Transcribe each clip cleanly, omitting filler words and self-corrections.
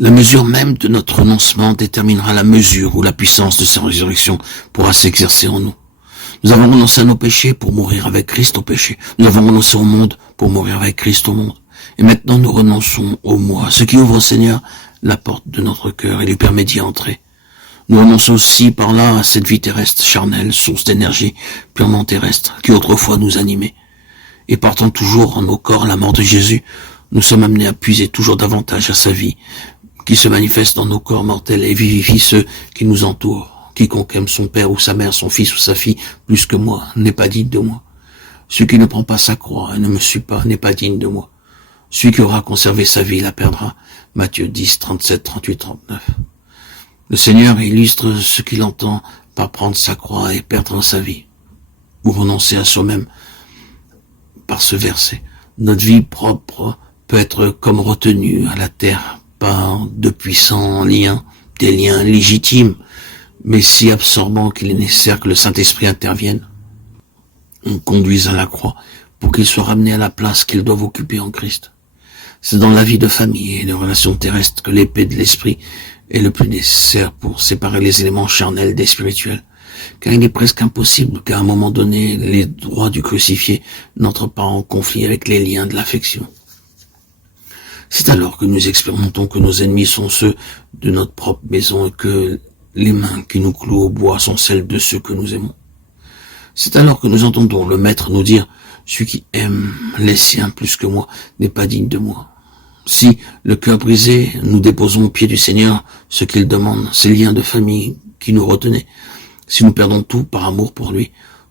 La mesure même de notre renoncement déterminera la mesure où la puissance de sa résurrection pourra s'exercer en nous. Nous avons renoncé à nos péchés pour mourir avec Christ au péché. Nous avons renoncé au monde pour mourir avec Christ au monde. Et maintenant nous renonçons au moi, ce qui ouvre au Seigneur la porte de notre cœur et lui permet d'y entrer. Nous renonçons aussi par là à cette vie terrestre charnelle, source d'énergie purement terrestre, qui autrefois nous animait. Et portant toujours en nos corps la mort de Jésus, nous sommes amenés à puiser toujours davantage à sa vie, qui se manifeste dans nos corps mortels et vivifie ceux qui nous entourent. Quiconque aime son père ou sa mère, son fils ou sa fille, plus que moi, n'est pas digne de moi. Celui qui ne prend pas sa croix et ne me suit pas, n'est pas digne de moi. Celui qui aura conservé sa vie la perdra. Matthieu 10, 37, 38, 39. Le Seigneur illustre ce qu'il entend par prendre sa croix et perdre sa vie, ou renoncer à soi-même par ce verset. Notre vie propre peut être comme retenue à la terre par de puissants liens, des liens légitimes, mais si absorbants qu'il est nécessaire que le Saint-Esprit intervienne. On conduise à la croix pour qu'il soit ramené à la place qu'il doit occuper en Christ. C'est dans la vie de famille et de relations terrestres que l'épée de l'esprit est le plus nécessaire pour séparer les éléments charnels des spirituels, car il est presque impossible qu'à un moment donné, les droits du crucifié n'entrent pas en conflit avec les liens de l'affection. C'est alors que nous expérimentons que nos ennemis sont ceux de notre propre maison et que les mains qui nous clouent au bois sont celles de ceux que nous aimons. C'est alors que nous entendons le Maître nous dire « Celui qui aime les siens plus que moi n'est pas digne de moi ». Si, le cœur brisé, nous déposons au pied du Seigneur ce qu'il demande, ces liens de famille qui nous retenaient. Si nous perdons tout par amour pour lui,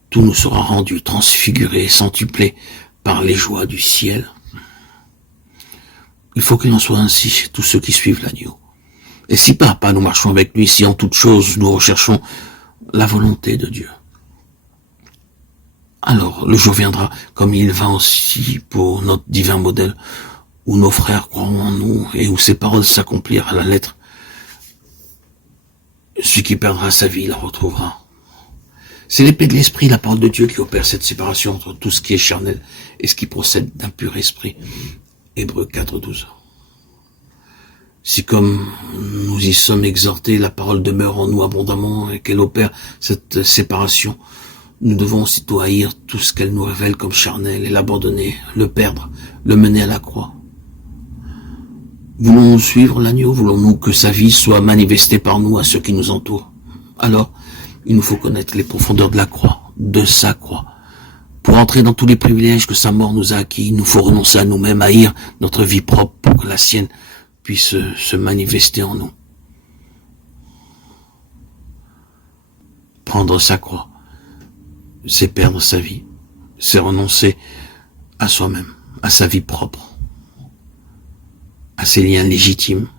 tout nous sera rendu, transfiguré, centuplé par les joies du ciel. Il faut qu'il en soit ainsi chez tous ceux qui suivent l'agneau. Et si pas à pas nous marchons avec lui, si en toute chose nous recherchons la volonté de Dieu, alors le jour viendra, comme il va aussi pour notre divin modèle, où nos frères croiront en nous et où ces paroles s'accomplirent à la lettre. Celui qui perdra sa vie la retrouvera. C'est l'épée de l'esprit, la parole de Dieu, qui opère cette séparation entre tout ce qui est charnel et ce qui procède d'un pur esprit. Hébreux 4, 12. Si comme nous y sommes exhortés, la parole demeure en nous abondamment et qu'elle opère cette séparation, nous devons aussitôt haïr tout ce qu'elle nous révèle comme charnel et l'abandonner, le perdre, le mener à la croix. Voulons-nous suivre l'agneau? Voulons-nous que sa vie soit manifestée par nous à ceux qui nous entourent? Alors, il nous faut connaître les profondeurs de la croix, de sa croix. Pour entrer dans tous les privilèges que sa mort nous a acquis, il nous faut renoncer à nous-mêmes, haïr notre vie propre pour que la sienne puisse se manifester en nous. Prendre sa croix, c'est perdre sa vie, c'est renoncer à soi-même, à sa vie propre, à ses liens légitimes,